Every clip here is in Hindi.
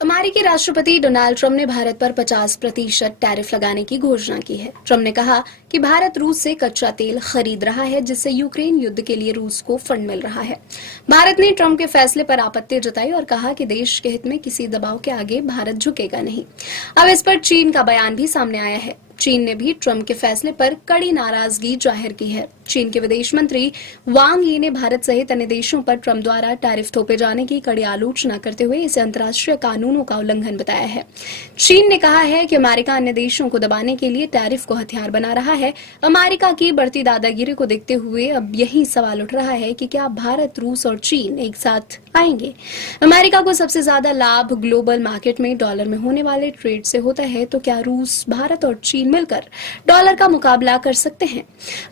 अमेरिकी राष्ट्रपति डोनाल्ड ट्रंप ने भारत पर 50% टैरिफ लगाने की घोषणा की है। ट्रंप ने कहा कि भारत रूस से कच्चा तेल खरीद रहा है, जिससे यूक्रेन युद्ध के लिए रूस को फंड मिल रहा है। भारत ने ट्रंप के फैसले पर आपत्ति जताई और कहा कि देश के हित में किसी दबाव के आगे भारत झुकेगा नहीं। अब इस पर चीन का बयान भी सामने आया है। चीन ने भी ट्रंप के फैसले पर कड़ी नाराजगी जाहिर की है। चीन के विदेश मंत्री वांग यी ने भारत सहित अन्य देशों पर ट्रंप द्वारा टैरिफ थोपे जाने की कड़ी आलोचना करते हुए इसे अंतर्राष्ट्रीय कानूनों का उल्लंघन बताया है। चीन ने कहा है कि अमेरिका अन्य देशों को दबाने के लिए टैरिफ को हथियार बना रहा है। अमेरिका की बढ़ती दादागिरी को देखते हुए अब यही सवाल उठ रहा है कि क्या भारत, रूस और चीन एक साथ आएंगे। अमेरिका को सबसे ज्यादा लाभ ग्लोबल मार्केट में डॉलर में होने वाले ट्रेड से होता है, तो क्या रूस, भारत और चीन मिलकर डॉलर का मुकाबला कर सकते हैं।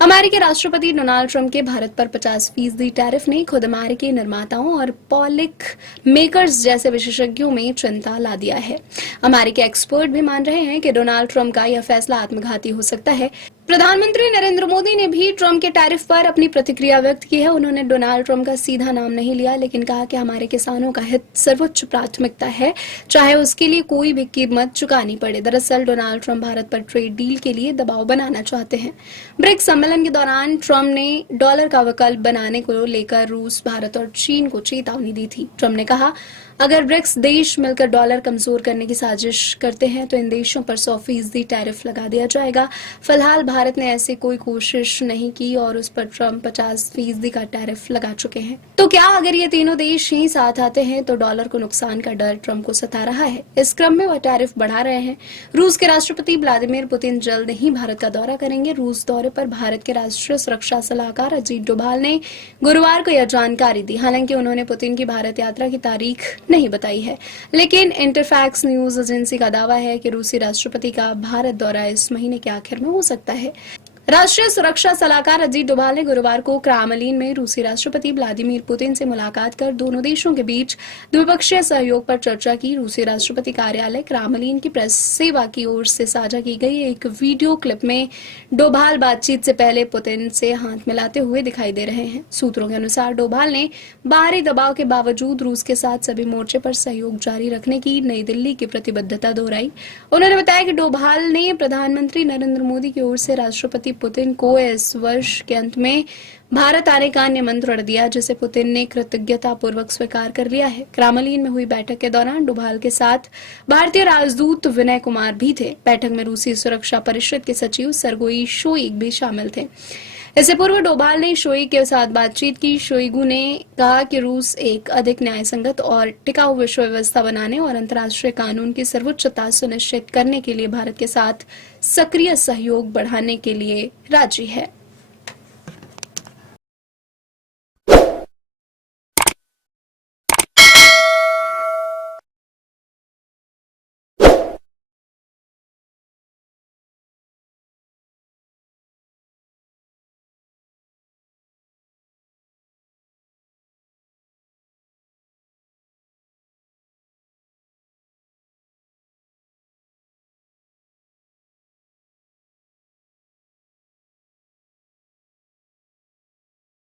अमेरिकी राष्ट्रपति डोनाल्ड ट्रंप के भारत पर 50% टैरिफ ने खुद अमेरिकी निर्माताओं और पॉलिक मेकर्स जैसे विशेषज्ञों में चिंता ला दिया है। अमेरिकी एक्सपर्ट भी मान रहे हैं कि डोनाल्ड ट्रंप का यह फैसला आत्मघाती हो सकता है। प्रधानमंत्री नरेंद्र मोदी ने भी ट्रंप के टैरिफ पर अपनी प्रतिक्रिया व्यक्त की है। उन्होंने डोनाल्ड ट्रंप का सीधा नाम नहीं लिया, लेकिन कहा कि हमारे किसानों का हित सर्वोच्च प्राथमिकता है, चाहे उसके लिए कोई भी कीमत चुकानी पड़े। दरअसल डोनाल्ड ट्रंप भारत पर ट्रेड डील के लिए दबाव बनाना चाहते हैं। ब्रिक्स सम्मेलन के दौरान ट्रंप ने डॉलर का विकल्प बनाने को लेकर रूस, भारत और चीन को चेतावनी दी थी। ट्रंप ने कहा, अगर ब्रिक्स देश मिलकर डॉलर कमजोर करने की साजिश करते हैं तो इन देशों पर 100% टैरिफ लगा दिया जाएगा। फिलहाल भारत ने ऐसी कोई कोशिश नहीं की और उस पर ट्रंप 50% का टैरिफ लगा चुके हैं। तो क्या अगर ये तीनों देश ही साथ आते हैं तो डॉलर को नुकसान का डर ट्रंप को सता रहा है। इस क्रम में वह टैरिफ बढ़ा रहे हैं। रूस के राष्ट्रपति व्लादिमीर पुतिन जल्द ही भारत का दौरा करेंगे। रूस दौरे पर भारत के राष्ट्रीय सुरक्षा सलाहकार अजीत डोभाल ने गुरुवार को यह जानकारी दी। हालांकि उन्होंने पुतिन की भारत यात्रा की तारीख नहीं बताई है, लेकिन इंटरफैक्स न्यूज एजेंसी का दावा है कि रूसी राष्ट्रपति का भारत दौरा इस महीने के आखिर में हो सकता है। राष्ट्रीय सुरक्षा सलाहकार अजीत डोभाल ने गुरुवार को क्रेमलिन में रूसी राष्ट्रपति व्लादिमीर पुतिन से मुलाकात कर दोनों देशों के बीच द्विपक्षीय सहयोग पर चर्चा की। रूसी राष्ट्रपति कार्यालय क्रेमलिन की प्रेस सेवा की ओर से साझा की गई एक वीडियो क्लिप में डोभाल बातचीत से पहले पुतिन से हाथ मिलाते हुए दिखाई दे रहे हैं। सूत्रों के अनुसार डोभाल ने बाहरी दबाव के बावजूद रूस के साथ सभी मोर्चे पर सहयोग जारी रखने की नई दिल्ली की प्रतिबद्धता दोहराई। उन्होंने बताया कि डोभाल ने प्रधानमंत्री नरेंद्र मोदी की ओर से राष्ट्रपति पुतिन को इस वर्ष के अंत में भारत आने का निमंत्रण दिया, जिसे पुतिन ने कृतज्ञतापूर्वक स्वीकार कर लिया है। क्रेमलिन में हुई बैठक के दौरान डोभाल के साथ भारतीय राजदूत विनय कुमार भी थे। बैठक में रूसी सुरक्षा परिषद के सचिव सर्गेई शोइगु भी शामिल थे। इससे पूर्व डोभाल ने शोइगु के साथ बातचीत की। शोइगु ने कहा कि रूस एक अधिक न्यायसंगत और टिकाऊ विश्व व्यवस्था बनाने और अंतर्राष्ट्रीय कानून की सर्वोच्चता सुनिश्चित करने के लिए भारत के साथ सक्रिय सहयोग बढ़ाने के लिए राजी है।